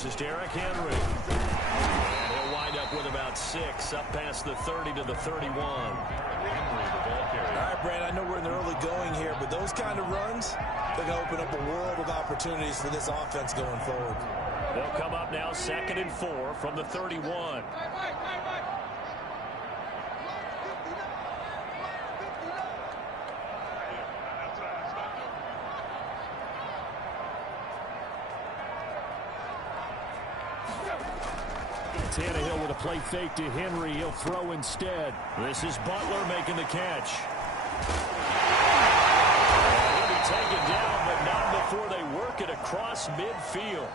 This is Derrick Henry. And he'll wind up with about 6, up past the 30 to the 31. All right, Brad, I know we're in the early going here, but those kind of runs, they're going to open up a world of opportunities for this offense going forward. They'll come up now 2nd and 4 from the 31. Tannehill with a play fake to Henry. He'll throw instead. This is Butler making the catch. He'll be taken down, but not before they work it across midfield.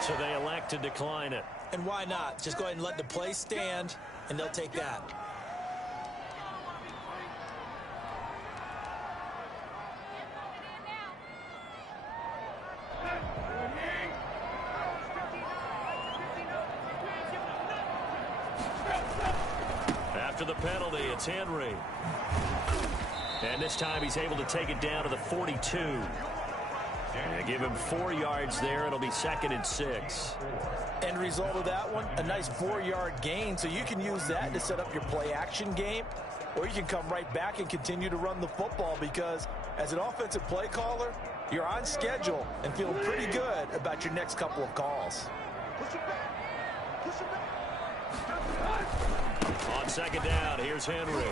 So they elect to decline it. And why not? Just go ahead and let the play stand, and they'll take that. After the penalty, it's Henry. And this time he's able to take it down to the 42. And give him 4 yards there. It'll be 2nd and 6. End result of that one, a nice 4-yard gain. So you can use that to set up your play-action game, or you can come right back and continue to run the football because as an offensive play caller, you're on schedule and feel pretty good about your next couple of calls. On 2nd down, here's Henry. He's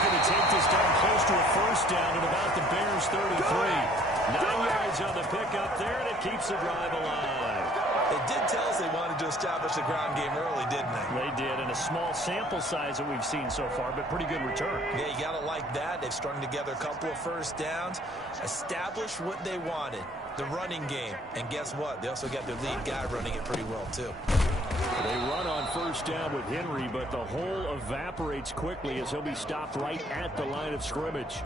going to take this down close to a 1st down at about the Bears' 33. 9 yards on the pickup there, and it keeps the drive alive. It did tell us they wanted to establish the ground game early, didn't they? They did, and a small sample size that we've seen so far, but pretty good return. Yeah, you got to like that. They've strung together a couple of 1st downs, established what they wanted, the running game. And guess what? They also got their lead guy running it pretty well, too. They run on 1st down with Henry, but the hole evaporates quickly as he'll be stopped right at the line of scrimmage.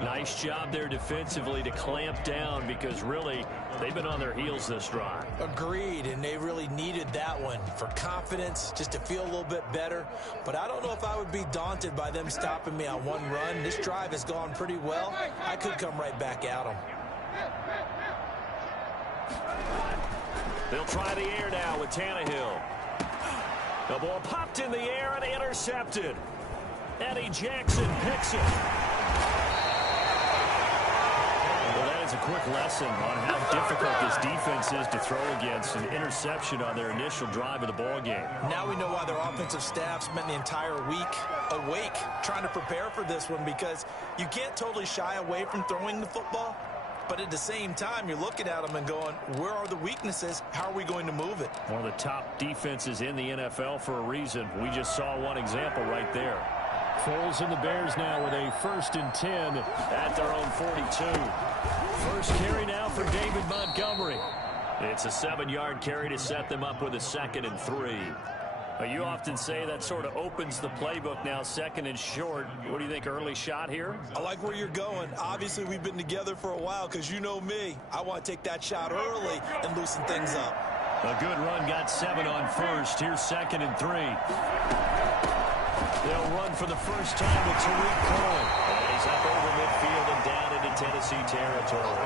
Nice job there defensively to clamp down because really they've been on their heels this drive. Agreed, and they really needed that one for confidence, just to feel a little bit better. But I don't know if I would be daunted by them stopping me on one run. This drive has gone pretty well. I could come right back at them. They'll try the air now with Tannehill. The ball popped in the air and intercepted. Eddie Jackson picks it. Well, that is a quick lesson on how difficult this defense is to throw against. An interception on their initial drive of the ball game. Now we know why their offensive staff spent the entire week awake trying to prepare for this one, because you can't totally shy away from throwing the football. But at the same time, you're looking at them and going, where are the weaknesses? How are we going to move it? One of the top defenses in the NFL for a reason. We just saw one example right there. Foles and the Bears now with a 1st and 10 at their own 42. First carry now for David Montgomery. It's a 7-yard carry to set them up with a 2nd and 3. You often say that sort of opens the playbook now, 2nd and short. What do you think, early shot here? I like where you're going. Obviously, we've been together for a while because you know me. I want to take that shot early and loosen things up. A good run, got 7 on 1st. Here's 2nd and 3. They'll run for the first time with Tariq Cohen. And he's up over midfield and down into Tennessee territory.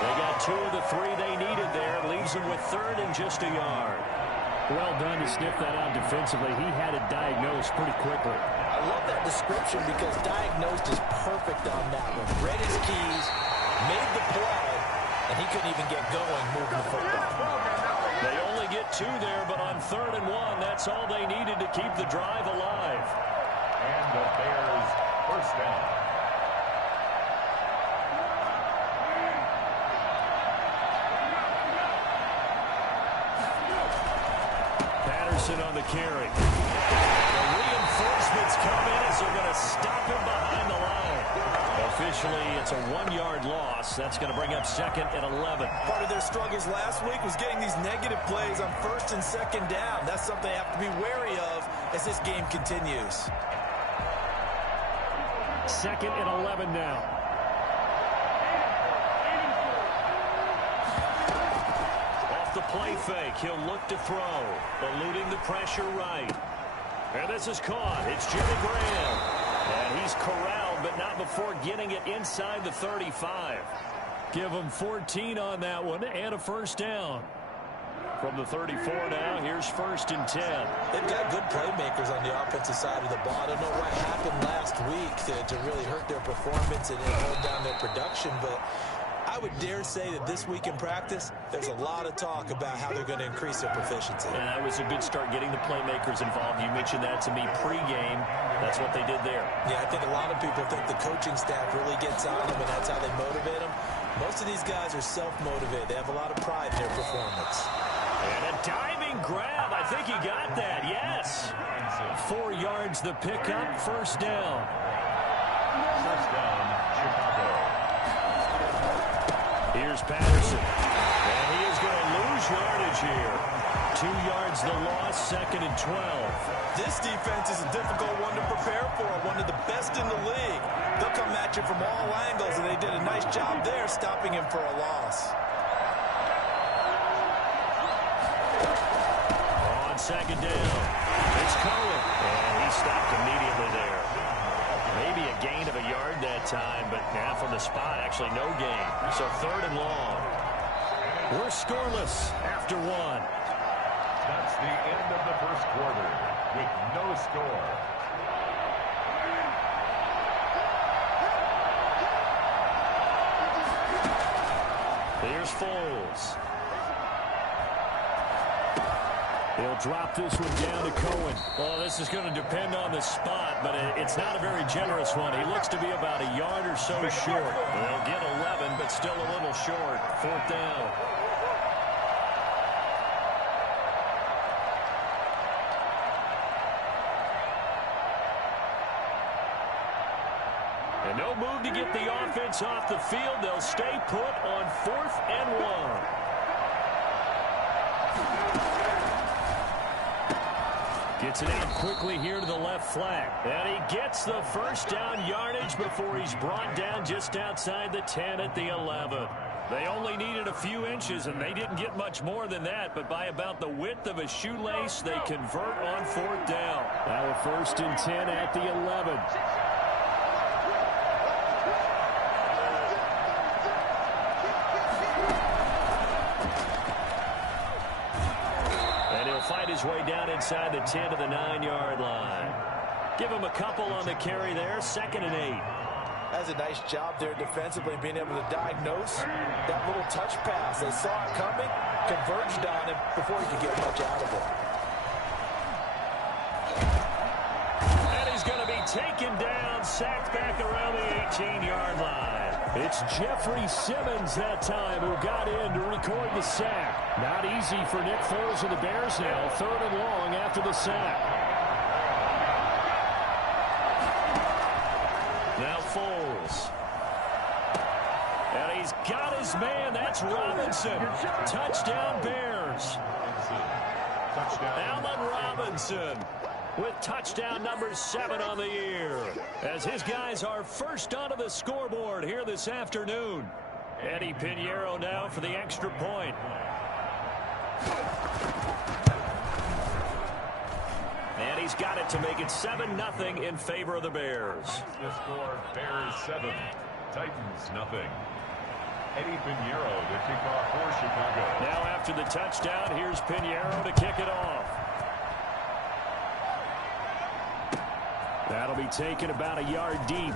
They got 2 of the 3 they needed there. Leaves them with 3rd and just a yard. Well done to sniff that out defensively. He had it diagnosed pretty quickly. I love that description because diagnosed is perfect on that one. Read his keys, made the play, and he couldn't even get going moving the football. They only get 2 there, but on 3rd and 1, that's all they needed to keep the drive alive. And the Bears 1st down. On the carry. The reinforcements come in as they're going to stop him behind the line. Officially, it's a 1-yard loss. That's going to bring up 2nd and 11. Part of their struggles last week was getting these negative plays on 1st and 2nd down. That's something they have to be wary of as this game continues. 2nd and 11 now. The play fake. He'll look to throw. Eluding the pressure right. And this is caught. It's Jimmy Graham. And he's corralled, but not before getting it inside the 35. Give them 14 on that one and a first down. From the 34 now, here's 1st and 10. They've got good playmakers on the offensive side of the ball. I don't know what happened last week to really hurt their performance and hold down their production, but I would dare say that this week in practice, there's a lot of talk about how they're going to increase their proficiency. And that was a good start getting the playmakers involved. You mentioned that to me pregame. That's what they did there. Yeah, I think a lot of people think the coaching staff really gets on them, and that's how they motivate them. Most of these guys are self-motivated. They have a lot of pride in their performance. And a diving grab. I think he got that. Yes. 4 yards the pickup. First down. First down, Chicago. Here's Patterson. And he is going to lose yardage here. 2 yards the loss, 2nd and 12. This defense is a difficult one to prepare for, one of the best in the league. They'll come at you from all angles, and they did a nice job there stopping him for a loss. On 2nd down, it's Cohen. And he stopped immediately there. Maybe a gain of a yard that time, but now from the spot, actually no gain. So 3rd and long. We're scoreless after 1. That's the end of the first quarter with no score. Here's Foles. He'll drop this one down to Cohen. Well, this is going to depend on the spot, but it's not a very generous one. He looks to be about a yard or so short. They'll get 11, but still a little short. 4th down. And no move to get the offense off the field. They'll stay put on 4th and 1. Gets it out quickly here to the left flank. And he gets the first down yardage before he's brought down just outside the 10 at the 11. They only needed a few inches, and they didn't get much more than that. But by about the width of a shoelace, they convert on 4th down. Now a 1st and 10 at the 11. Fight his way down inside the 10 to the 9-yard line. Give him a couple on the carry there. 2nd and 8. That's a nice job there defensively, being able to diagnose that little touch pass. They saw it coming, converged on him before he could get much out of it. And he's going to be taken down, sacked back around the 18-yard line. It's Jeffrey Simmons that time who got in to record the sack. Not easy for Nick Foles and the Bears now. 3rd and long after the sack. Now Foles. And he's got his man. That's Robinson. Touchdown Bears. Allen Robinson with touchdown number 7 on the year, as his guys are first onto the scoreboard here this afternoon. Eddie Pinheiro now for the extra point. And he's got it to make it 7-0 in favor of the Bears. The score, Bears 7, Titans nothing. Eddie Pinheiro to kick off for Chicago. Now after the touchdown, here's Pinheiro to kick it off. That'll be taken about a yard deep.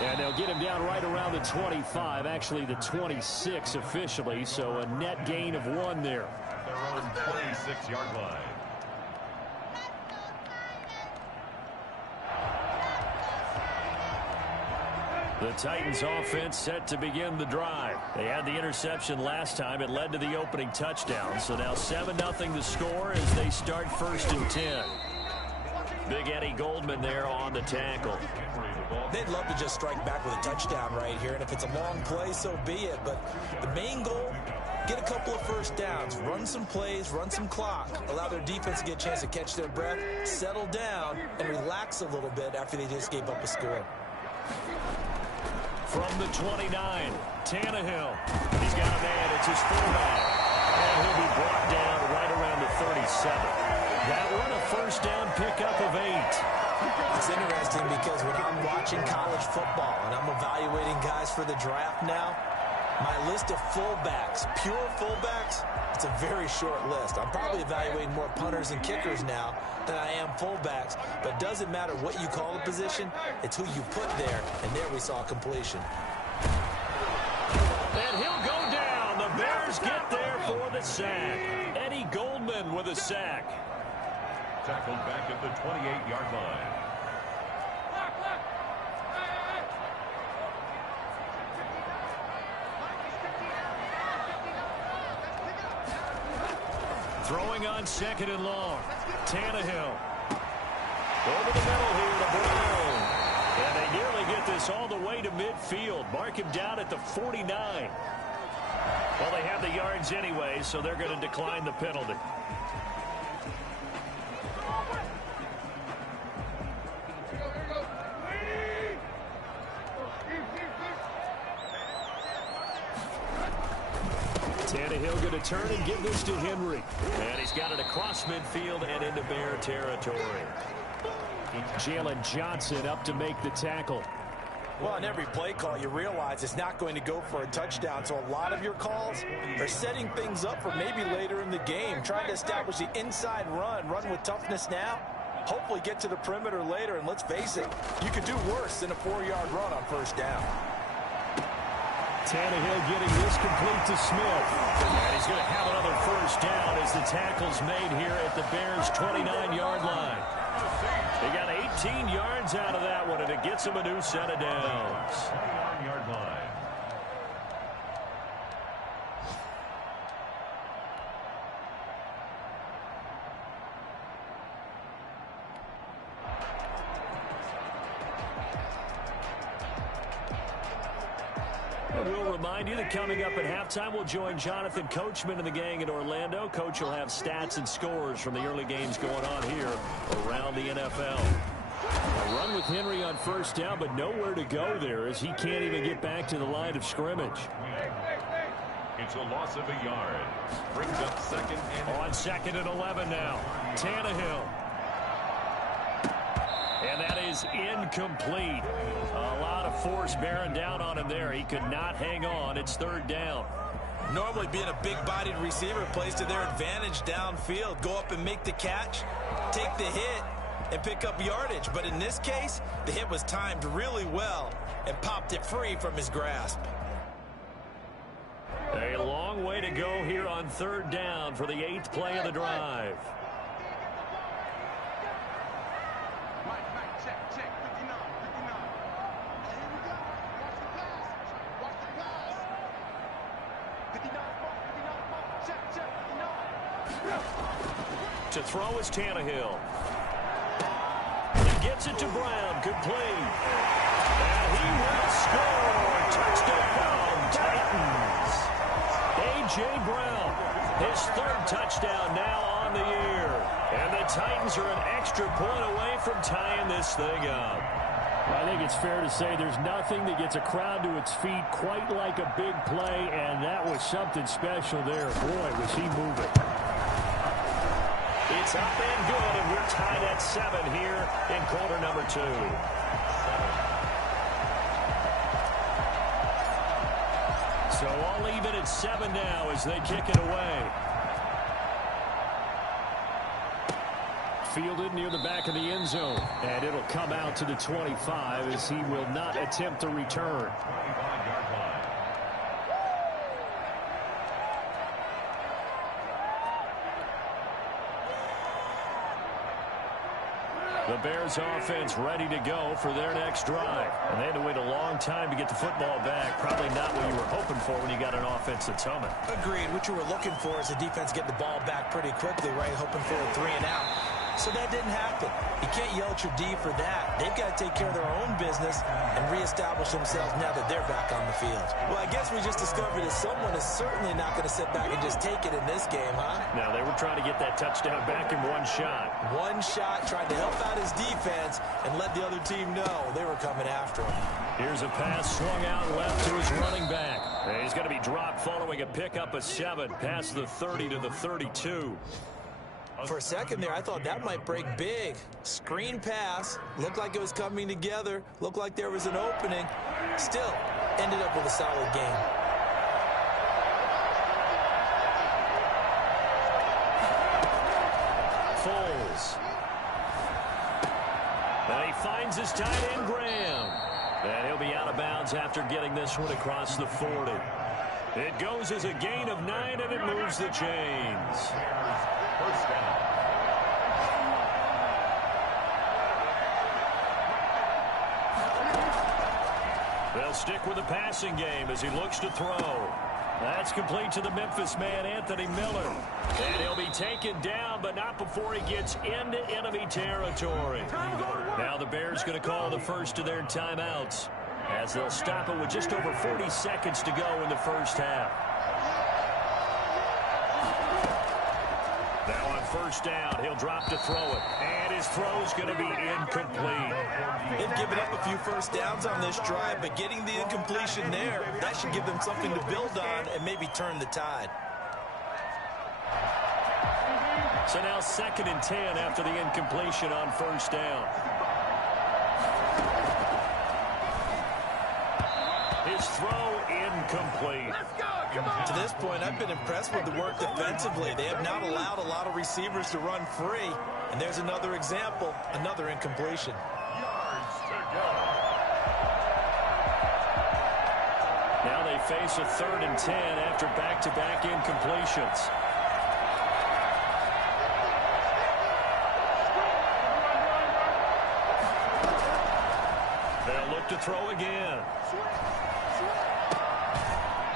And they'll get him down right around the 25, actually the 26 officially, so a net gain of 1 there. At their own 26-yard line. The Titans offense set to begin the drive. They had the interception last time. It led to the opening touchdown. So now 7-0 the score as they start 1st and 10. Big Eddie Goldman there on the tackle. They'd love to just strike back with a touchdown right here, and if it's a long play, so be it. But the main goal, get a couple of first downs, run some plays, run some clock, allow their defense to get a chance to catch their breath, settle down, and relax a little bit after they just gave up a score. From the 29, Tannehill. He's got a man. It's his fullback. And he'll be brought down right around the 37. That one a first down pickup of 8. It's interesting because when I'm watching college football and I'm evaluating guys for the draft now, my list of fullbacks, pure fullbacks, it's a very short list. I'm probably evaluating more punters and kickers now than I am fullbacks, but it doesn't matter what you call the position, it's who you put there, and there we saw completion. And he'll go down. The Bears get there for the sack. Eddie Goldman with a sack. Tackled back at the 28-yard line. Throwing on 2nd and long. Tannehill. Over the middle here to Brown. And they nearly get this all the way to midfield. Mark him down at the 49. Well, they have the yards anyway, so they're going to decline the penalty. Tannehill going to turn and give this to Henry. And he's got it across midfield and into Bear territory. Jalen Johnson up to make the tackle. Well, on every play call, you realize it's not going to go for a touchdown. So a lot of your calls are setting things up for maybe later in the game, trying to establish the inside run with toughness now, hopefully get to the perimeter later. And let's face it, you could do worse than a 4-yard run on first down. Tannehill getting this complete to Smith. And he's going to have another first down as the tackle's made here at the Bears' 29-yard line. They got 18 yards out of that one, and it gets them a new set of downs. 29-yard line. We'll remind you that coming up at halftime, we'll join Jonathan Coachman and the gang in Orlando. Coach will have stats and scores from the early games going on here around the NFL. A run with Henry on first down, but nowhere to go there as he can't even get back to the line of scrimmage. It's a loss of a yard. Brings up 2nd and... On 2nd and 11 now. Tannehill. And that is incomplete. A lot of force bearing down on him there. He could not hang on. It's 3rd down. Normally being a big-bodied receiver plays to their advantage downfield. Go up and make the catch, take the hit, and pick up yardage. But in this case, the hit was timed really well and popped it free from his grasp. A long way to go here on 3rd down for the 8th play of the drive. To throw is Tannehill. He gets it to Brown. Complete. And he will score. Touchdown, Titans. A.J. Brown, his 3rd touchdown now on the year. And the Titans are an extra point away from tying this thing up. I think it's fair to say there's nothing that gets a crowd to its feet quite like a big play, and that was something special there. Boy, was he moving. It's up and good, and we're tied at 7 here in quarter number 2. So all even at 7 now as they kick it away. Fielded near the back of the end zone, and it'll come out to the 25 as he will not attempt to return. 25-yard line. The Bears offense ready to go for their next drive. And they had to wait a long time to get the football back. Probably not what you were hoping for when you got an offense that's humming. Agreed. What you were looking for is the defense getting the ball back pretty quickly, right? Hoping for a 3 and out. So that didn't happen. You can't yell at your D for that. They've got to take care of their own business and reestablish themselves now that they're back on the field. Well, I guess we just discovered that someone is certainly not going to sit back and just take it in this game, huh? Now, they were trying to get that touchdown back in one shot. One shot, tried to help out his defense and let the other team know they were coming after him. Here's a pass swung out left to his running back. And he's going to be dropped following a pickup of 7 past the 30 to the 32. For a second there, I thought that might break big. Screen pass, looked like it was coming together, looked like there was an opening. Still, ended up with a solid game. Foles. And he finds his tight end, Graham. And he'll be out of bounds after getting this one across the 40. It goes as a gain of 9, and it moves the chains. First down. They'll stick with the passing game as he looks to throw. That's complete to the Memphis man, Anthony Miller. And he'll be taken down, but not before he gets into enemy territory. Now the Bears going to call the first of their timeouts, as they'll stop it with just over 40 seconds to go in the first half. Now on first down, he'll drop to throw it. And his throw's going to be incomplete. They've given up a few first downs on this drive, but getting the incompletion there, that should give them something to build on and maybe turn the tide. So now 2nd and 10 after the incompletion on first down. His throw incomplete. To this point, I've been impressed with the work defensively. They have not allowed a lot of receivers to run free. And there's another example, another incompletion. Yards to go. Now they face a 3rd and 10 after back-to-back incompletions. They'll look to throw again.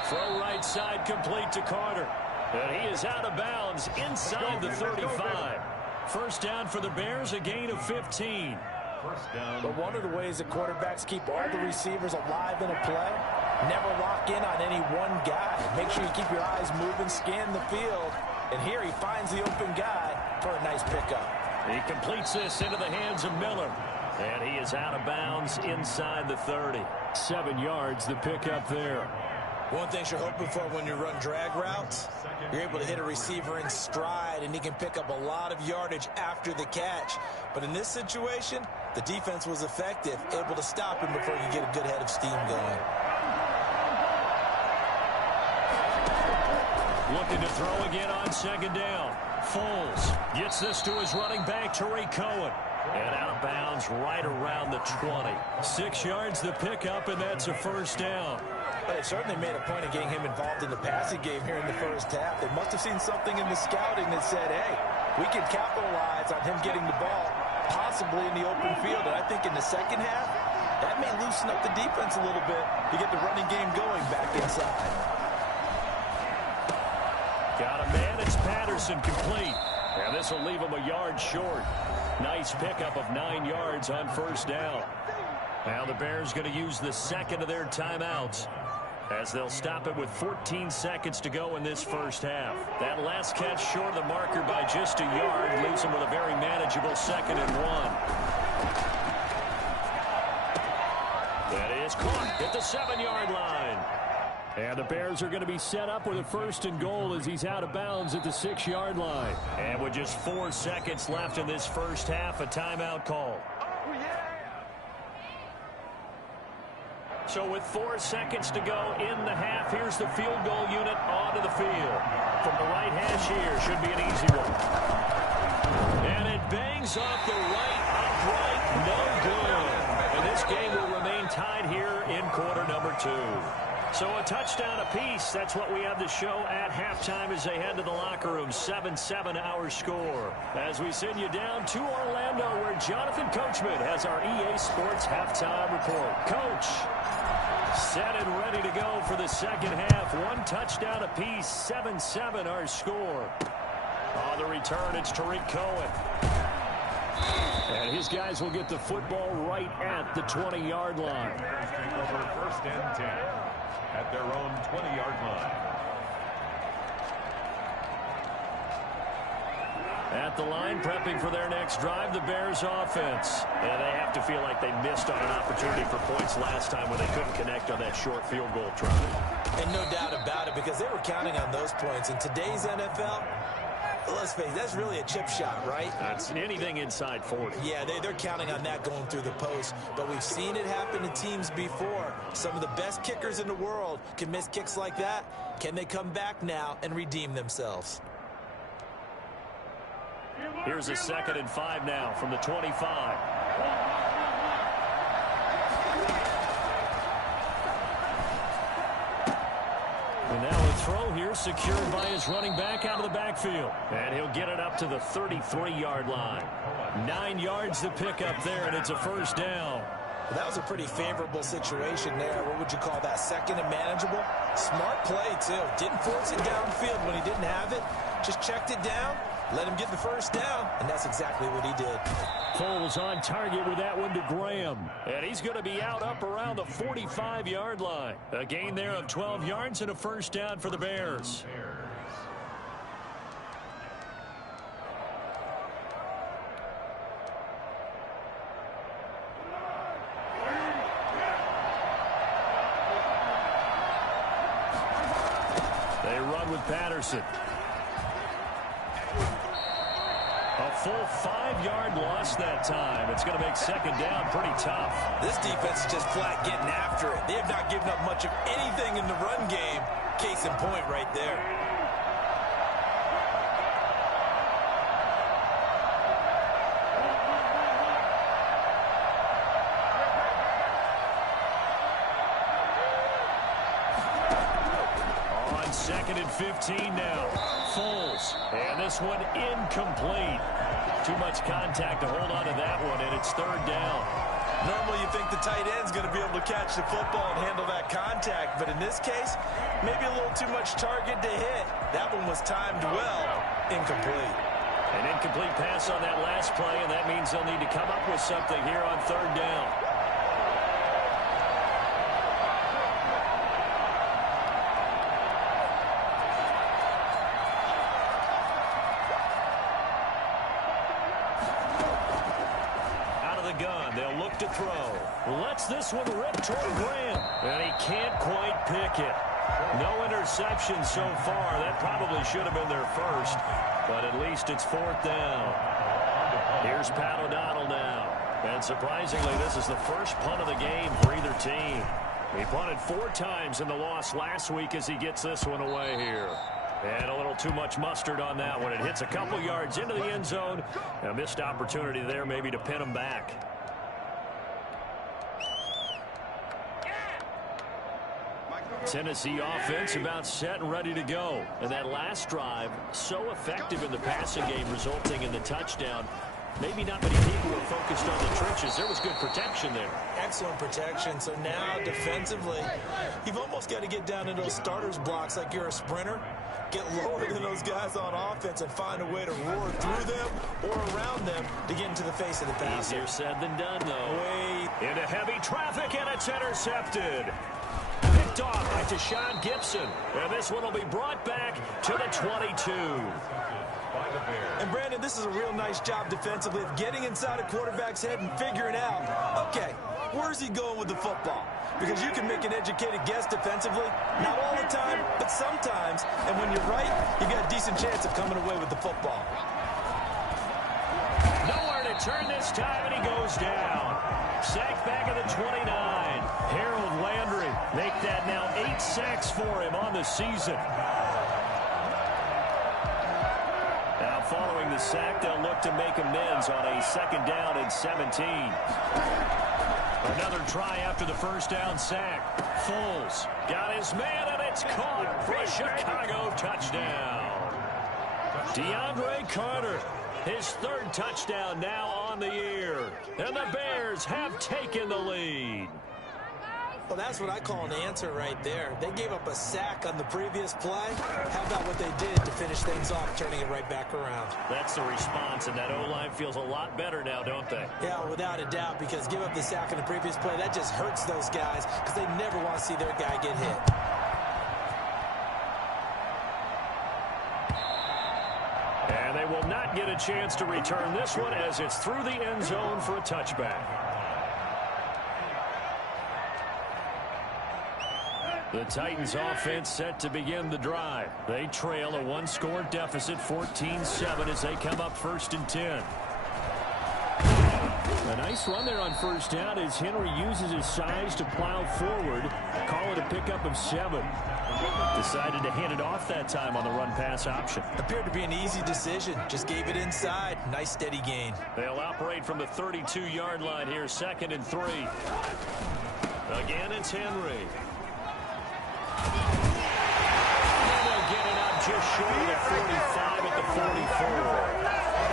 Throw right side complete to Carter. And he is out of bounds inside the 35. First down for the Bears, a gain of 15. First down. But one of the ways that quarterbacks keep all the receivers alive in a play, never lock in on any one guy. Make sure you keep your eyes moving, scan the field. And here he finds the open guy for a nice pickup. He completes this into the hands of Miller. And he is out of bounds inside the 30. 7 yards, the pickup there. One thing you're hoping for when you run drag routes, you're able to hit a receiver in stride, and he can pick up a lot of yardage after the catch. But in this situation, the defense was effective, able to stop him before you get a good head of steam going. Looking to throw again on 2nd down. Foles gets this to his running back, Tariq Cohen. And out of bounds right around the 20. 6 yards the pickup, and that's a first down. But it certainly made a point of getting him involved in the passing game here in the first half. They must have seen something in the scouting that said, hey, we can capitalize on him getting the ball, possibly in the open field. And I think in the second half, that may loosen up the defense a little bit to get the running game going back inside. Got a man, it's Patterson complete. And this will leave him a yard short. Nice pickup of 9 yards on first down. Now the Bears going to use the 2nd of their timeouts, as they'll stop it with 14 seconds to go in this first half. That last catch short of the marker by just a yard leaves them with a very manageable 2nd and 1. That is caught at the 7-yard line. And the Bears are going to be set up with a 1st and goal as he's out of bounds at the 6-yard line. And with just 4 seconds left in this first half, a timeout call. So with 4 seconds to go in the half, here's the field goal unit onto the field. From the right hash here, should be an easy one. And it bangs off the right upright, no good. And this game will remain tied here in quarter number 2. So a touchdown apiece. That's what we have to show at halftime as they head to the locker room. 7-7 our score. As we send you down to Orlando, where Jonathan Coachman has our EA Sports halftime report. Coach, set and ready to go for the second half. 1 touchdown apiece. 7-7 our score. On the return, it's Tariq Cohen. And his guys will get the football right at the 20-yard line. Bears take over 1st and 10 at their own 20-yard line. At the line, prepping for their next drive, the Bears offense. And they have to feel like they missed on an opportunity for points last time when they couldn't connect on that short field goal try. And no doubt about it, because they were counting on those points. In today's NFL, Let's face it, that's really a chip shot, right? That's anything inside 40. Yeah, they're counting on that going through the post. But we've seen it happen to teams before. Some of the best kickers in the world can miss kicks like that. Can they come back now and redeem themselves? Here's a 2nd and 5 now from the 25. And now a throw here secured by his running back out of the backfield. And he'll get it up to the 33-yard line. 9 yards to pick up there, and it's a first down. Well, that was a pretty favorable situation there. What would you call that? 2nd and manageable? Smart play, too. Didn't force it downfield when he didn't have it. Just checked it down, let him get the first down, and that's exactly what he did. Foles on target with that one to Graham. And he's going to be out up around the 45-yard line. A gain there of 12 yards and a first down for the Bears. They run with Patterson. A full 5-yard loss that time. It's going to make 2nd down pretty tough. This defense is just flat getting after it. They have not given up much of anything in the run game. Case in point right there. On 2nd and 15 now. Foles. And this one incomplete. Too much contact to hold on to that one, and it's 3rd down. Normally you think the tight end's going to be able to catch the football and handle that contact, but in this case, maybe a little too much target to hit. That one was timed well. Incomplete. An incomplete pass on that last play, and that means they'll need to come up with something here on 3rd down. They'll look to throw. Lets this one rip toward Graham. And he can't quite pick it. No interception so far. That probably should have been their first. But at least it's 4th down. Here's Pat O'Donnell now. And surprisingly, this is the first punt of the game for either team. He punted 4 times in the loss last week as he gets this one away here. And a little too much mustard on that one. It hits a couple yards into the end zone. A missed opportunity there maybe to pin him back. Tennessee offense about set and ready to go. And that last drive, so effective in the passing game, resulting in the touchdown. Maybe not many people were focused on the trenches. There was good protection there. Excellent protection. So now, defensively, you've almost got to get down in those starters blocks like you're a sprinter. Get lower than those guys on offense and find a way to roar through them or around them to get into the face of the passer. Easier said than done, though. Wait. Into heavy traffic, and it's intercepted. Picked off by Deshaun Gibson. And this one will be brought back to the 22. And, Brandon, this is a real nice job defensively of getting inside a quarterback's head and figuring out, okay, where's he going with the football? Because you can make an educated guess defensively, not all the time, but sometimes. And when you're right, you got a decent chance of coming away with the football. Nowhere to turn this time, and he goes down. Sacked back at the 29. Harold Landry make that now 8 sacks for him on the season. Now following the sack, they'll look to make amends on a 2nd down and 17. Another try after the first down sack. Foles got his man, and it's caught for a Chicago touchdown. DeAndre Carter, his 3rd touchdown now on the year. And the Bears have taken the lead. Well, that's what I call an answer right there. They gave up a sack on the previous play. How about what they did to finish things off, turning it right back around? That's the response, and that O-line feels a lot better now, don't they? Yeah, without a doubt, because give up the sack on the previous play, that just hurts those guys because they never want to see their guy get hit. And they will not get a chance to return this one as it's through the end zone for a touchback. The Titans offense set to begin the drive. They trail a one-score deficit, 14-7, as they come up 1st and 10. A nice run there on 1st down as Henry uses his size to plow forward. Call it a pickup of 7. Decided to hand it off that time on the run-pass option. Appeared to be an easy decision. Just gave it inside. Nice steady gain. They'll operate from the 32-yard line here, 2nd and 3. Again, it's Henry. And they'll get it up just short of the 45 at the 44.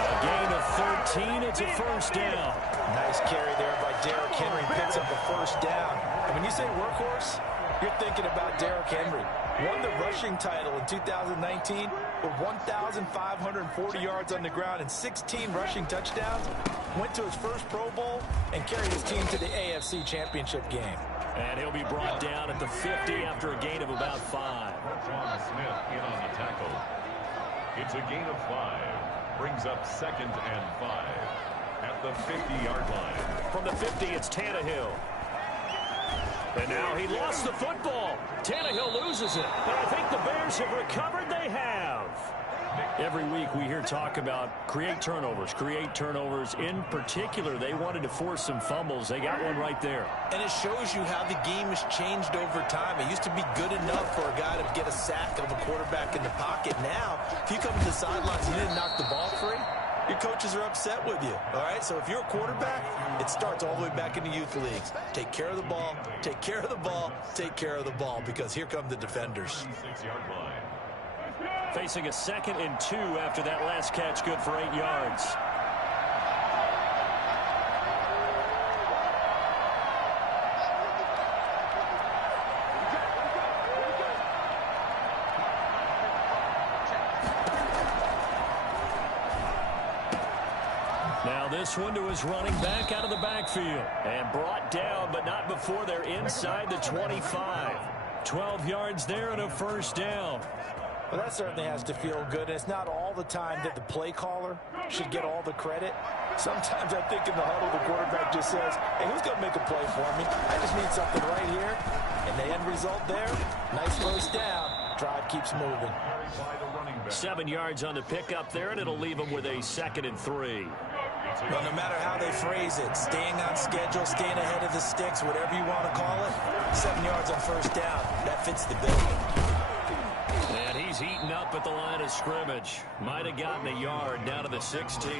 A gain of 13. It's a 1st down. Nice carry there by Derrick Henry. Picks up a 1st down. And when you say workhorse, you're thinking about Derrick Henry. Won the rushing title in 2019 with 1,540 yards on the ground and 16 rushing touchdowns. Went to his first Pro Bowl and carried his team to the AFC Championship game. And he'll be brought down at the 50 after a gain of about 5. John Smith in on the tackle. It's a gain of 5. Brings up 2nd and 5 at the 50-yard line. From the 50, it's Tannehill. And now he lost the football. Tannehill loses it. And I think the Bears have recovered. They have. Every week we hear talk about create turnovers. In particular, they wanted to force some fumbles. They got one right there. And it shows you how the game has changed over time. It used to be good enough for a guy to get a sack of a quarterback in the pocket. Now, if you come to the sidelines and you didn't knock the ball free, your coaches are upset with you, all right? So if you're a quarterback, it starts all the way back in the youth leagues. Take care of the ball, take care of the ball, take care of the ball, because here come the defenders. 6-yard line. Facing a 2nd and 2 after that last catch, good for 8 yards. Now this one to his running back out of the backfield. And brought down, but not before they're inside the 25. 12 yards there and a 1st down. Well, that certainly has to feel good. It's not all the time that the play caller should get all the credit. Sometimes I think in the huddle, the quarterback just says, hey, who's going to make a play for me? I just need something right here. And the end result there, nice 1st down. Drive keeps moving. 7 yards on the pickup there, and it'll leave them with a 2nd and 3. Well, no matter how they phrase it, staying on schedule, staying ahead of the sticks, whatever you want to call it, 7 yards on 1st down. That fits the bill. And he's heating up at the line of scrimmage. Might have gotten a yard down to the 16.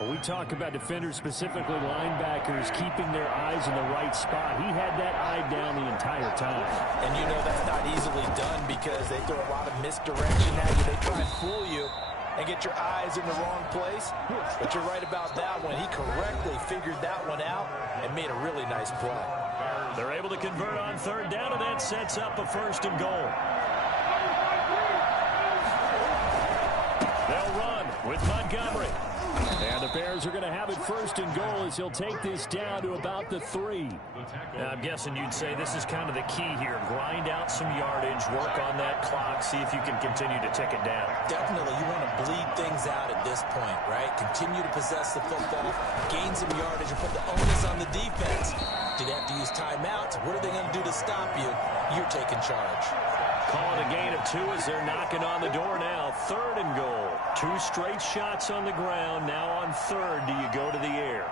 Well, we talk about defenders, specifically linebackers, keeping their eyes in the right spot. He had that eye down the entire time. And you know that's not easily done because they throw a lot of misdirection at you. They try and fool you and get your eyes in the wrong place. But you're right about that one. He correctly figured that one out and made a really nice play. They're able to convert on 3rd down, and that sets up a 1st and goal. They'll run with Montgomery. And the Bears are going to have it 1st and goal as he'll take this down to about the 3. Now, I'm guessing you'd say this is kind of the key here. Grind out some yardage, work on that clock, see if you can continue to tick it down. Definitely, you want to bleed things out at this point, right? Continue to possess the football, gain some yardage, and put the onus on the defense. Do they have to use timeouts? What are they going to do to stop you? You're taking charge. Calling a gain of 2 as they're knocking on the door now. 3rd and goal. 2 straight shots on the ground. Now on 3rd, do you go to the air?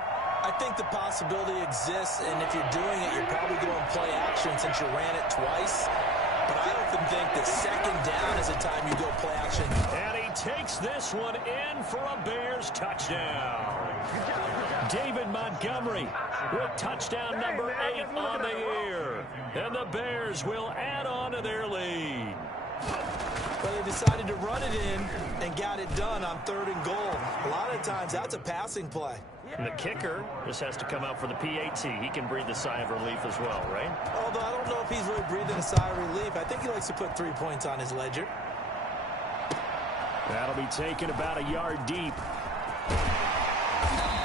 I think the possibility exists, and if you're doing it, you're probably going to play action since you ran it twice. But I often think that 2nd down is the time you go play action. And he takes this one in for a Bears touchdown. David Montgomery with touchdown number 8 on the year. And the Bears will add on to their lead. Well, they decided to run it in and got it done on 3rd and goal. A lot of times, that's a passing play. And the kicker just has to come out for the PAT. He can breathe a sigh of relief as well, right? Although I don't know if he's really breathing a sigh of relief. I think he likes to put 3 points on his ledger. That'll be taken about a yard deep.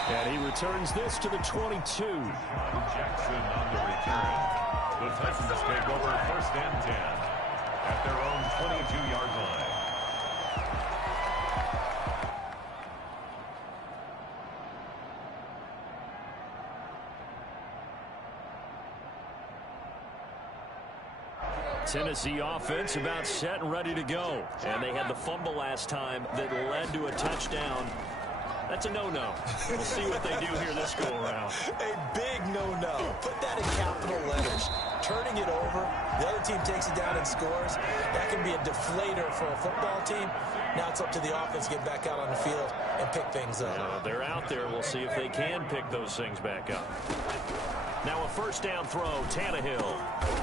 And he returns this to the 22. Jackson on the return. The Titans take over 1st and 10 at their own 22-yard line. Tennessee offense about set and ready to go. And they had the fumble last time that led to a touchdown. That's a no-no. We'll see what they do here this go-around. A big no-no. Put that in capital letters. Turning it over, the other team takes it down and scores. That can be a deflator for a football team. Now it's up to the offense to get back out on the field and pick things up. They're out there. We'll see if they can pick those things back up. Now a first down throw, Tannehill.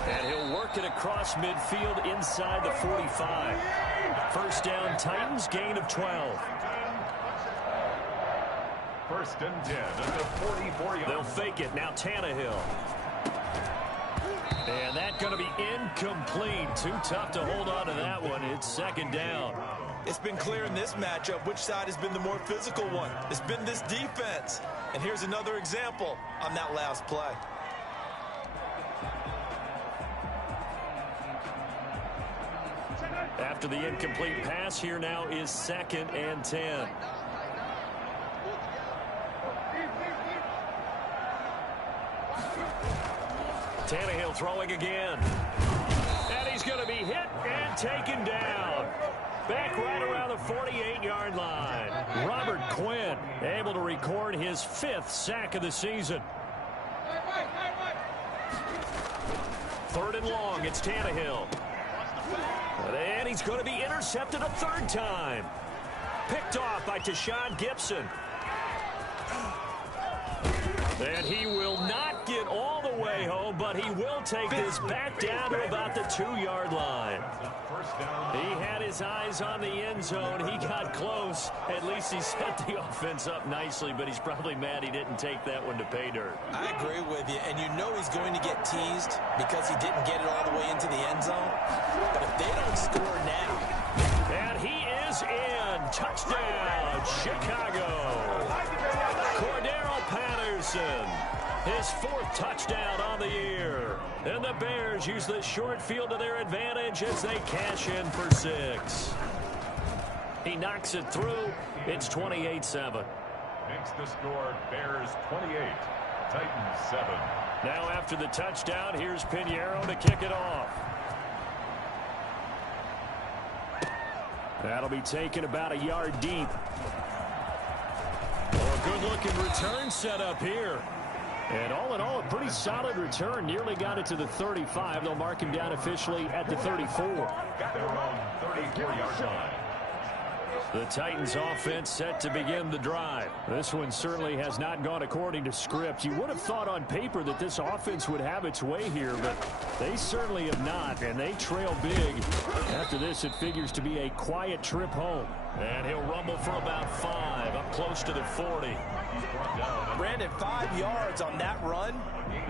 And he'll work it across midfield inside the 45. First down, Titans, gain of 12. First and 10 at the 44-yard. They'll fake it. Now Tannehill. And that's going to be incomplete. Too tough to hold on to that one. It's second down. It's been clear in this matchup which side has been the more physical one. It's been this defense. And here's another example on that last play. After the incomplete pass, here now is second and 10. Tannehill throwing again. And he's going to be hit and taken down. Back right around the 48-yard line. Robert Quinn able to record his 5th sack of the season. Third and long, it's Tannehill. And he's going to be intercepted a 3rd time. Picked off by Tashawn Gibson. And he will not get all the way home, but he will take this back down to about the 2-yard line. He had his eyes on the end zone. He got close. At least he set the offense up nicely, but he's probably mad he didn't take that one to pay dirt. I agree with you, and you know he's going to get teased because he didn't get it all the way into the end zone. But if they don't score now. And he is in. Touchdown, Chicago. Cordero Patterson, his 4th touchdown on the year. And the Bears use the short field to their advantage as they cash in for 6. He knocks it through. It's 28-7. Makes the score Bears 28, Titans 7. Now after the touchdown, here's Pinheiro to kick it off. That'll be taken about a yard deep. Oh, a good-looking return set up here. And all in all, a pretty solid return. Nearly got it to the 35. They'll mark him down officially at the 34. Got their own 34-yard line. The Titans offense set to begin the drive. This one certainly has not gone according to script. You would have thought on paper that this offense would have its way here, but they certainly have not, and they trail big. After this, it figures to be a quiet trip home. And he'll rumble for about 5, up close to the 40. Brandon, 5 yards on that run.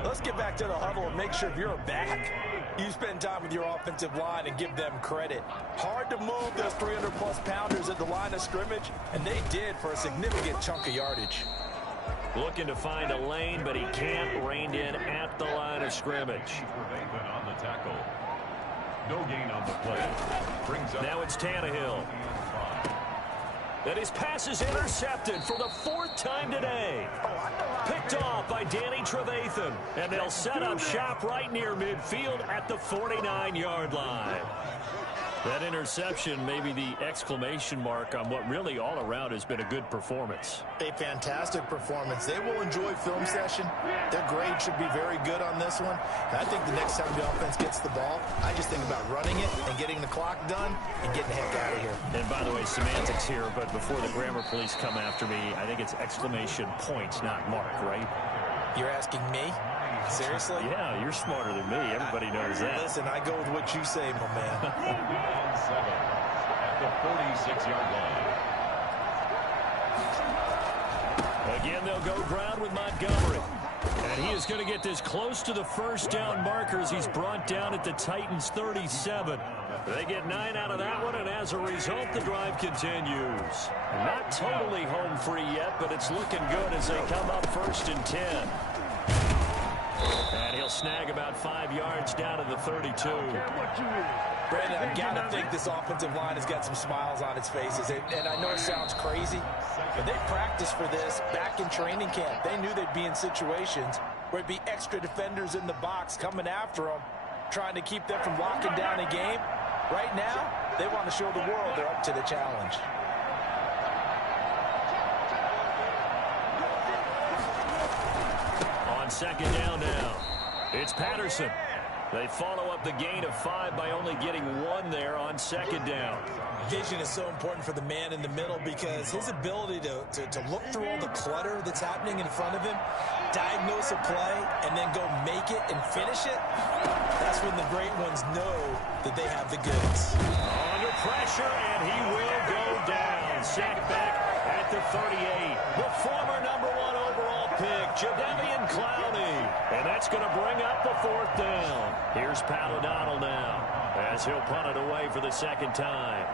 Let's get back to the huddle and make sure if you're back, you spend time with your offensive line and give them credit. Hard to move those 300-plus pounders at the line of scrimmage, and they did for a significant chunk of yardage. Looking to find a lane, but he can't. Reined in at the line of scrimmage. On the tackle. No gain on the play. Brings up now it's Tannehill. And his pass is intercepted for the 4th time today. Picked off by Danny Trevathan. And they'll set up shop right near midfield at the 49-yard line. That interception may be the exclamation mark on what really all around has been a good performance. A fantastic performance. They will enjoy film session. Their grade should be very good on this one. And I think the next time the offense gets the ball, I just think about running it and getting the clock done and getting the heck out of here. And by the way, semantics here, but before the grammar police come after me, I think it's exclamation points, not mark, right? You're asking me? Seriously? Yeah, you're smarter than me. Everybody knows that. Listen, I go with what you say, my man. 7 at the 46-yard line. Again, they'll go ground with Montgomery. And he is going to get this close to the first down markers. He's brought down at the Titans' 37. They get 9 out of that one, and as a result, the drive continues. Not totally home free yet, but it's looking good as they come up 1st and 10. And he'll snag about 5 yards down to the 32. Brandon, I've got to think this offensive line has got some smiles on its faces. And I know it sounds crazy, but they practiced for this back in training camp. They knew they'd be in situations where it'd be extra defenders in the box coming after them. trying to keep them from locking down a game. Right now, they want to show the world they're up to the challenge. On second down now, it's Patterson. They follow up the gain of 5 by only getting 1 there on second down. Vision is so important for the man in the middle because his ability to look through all the clutter that's happening in front of him, diagnose a play, and then go make it and finish it, that's when the great ones know that they have the goods. Under pressure, and he will go down. Sacked back at the 38. The former #1 overall pick, Jadeveon Clowney. And that's going to bring up the 4th down. Here's Pat O'Donnell now as he'll punt it away for the second time.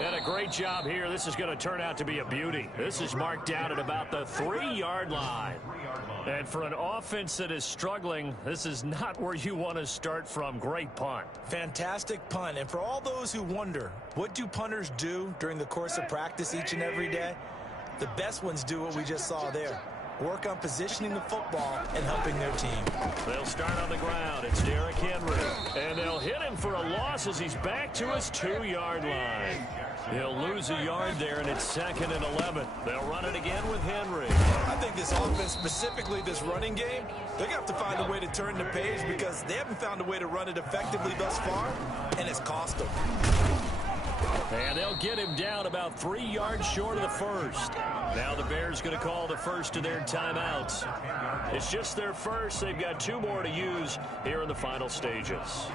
And a great job here. This is going to turn out to be a beauty. This is marked down at about the 3-yard line. And for an offense that is struggling, this is not where you want to start from. Great punt. Fantastic punt. And for all those who wonder, what do punters do during the course of practice each and every day? The best ones do what we just saw there. Work on positioning the football and helping their team. They'll start on the ground. It's Derrick Henry. And they'll hit him for a loss as he's back to his 2-yard line. He'll lose a yard there, and it's 2nd and 11. They'll run it again with Henry. I think this offense, specifically this running game, they're going to have to find a way to turn the page because they haven't found a way to run it effectively thus far, and it's cost them. And they'll get him down about 3 yards short of the first. Now the Bears going to call the first of their timeouts. It's just their first. They've got 2 more to use here in the final stages.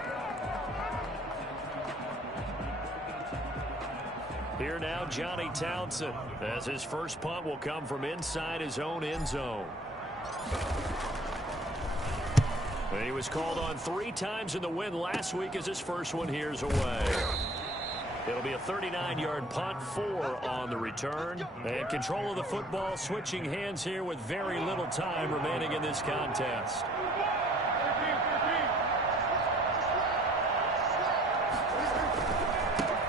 Here now, Johnny Townsend, as his first punt will come from inside his own end zone. And he was called on 3 times in the win last week as his first one here's away. It'll be a 39-yard punt, 4 on the return. And control of the football switching hands here with very little time remaining in this contest.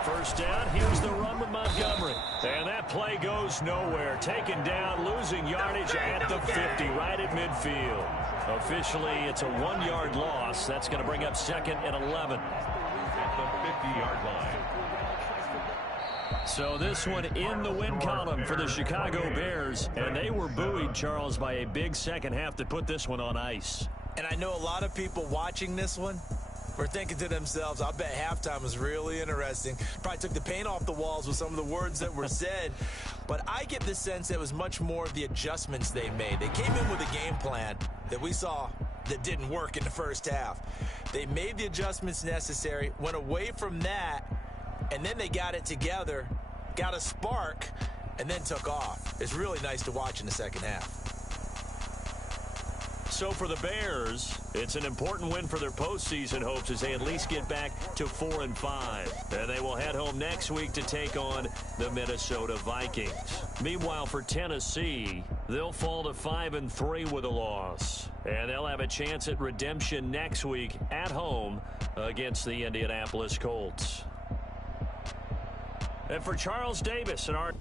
First down, here's the run with Montgomery. And that play goes nowhere. Taken down, losing yardage at the 50, right at midfield. Officially, it's a 1-yard loss. That's going to bring up 2nd and 11. At the 50-yard line. So this one in the win column for the Chicago Bears. And they were buoyed, Charles, by a big second half to put this one on ice. And I know a lot of people watching this one were thinking to themselves, I bet halftime was really interesting. Probably took the paint off the walls with some of the words that were said. But I get the sense it was much more of the adjustments they made. They came in with a game plan that we saw that didn't work in the first half. They made the adjustments necessary, went away from that, and then they got it together, got a spark, and then took off. It's really nice to watch in the second half. So for the Bears, it's an important win for their postseason hopes as they at least get back to 4-5. And they will head home next week to take on the Minnesota Vikings. Meanwhile, for Tennessee, they'll fall to 5-3 with a loss. And they'll have a chance at redemption next week at home against the Indianapolis Colts. And for Charles Davis and our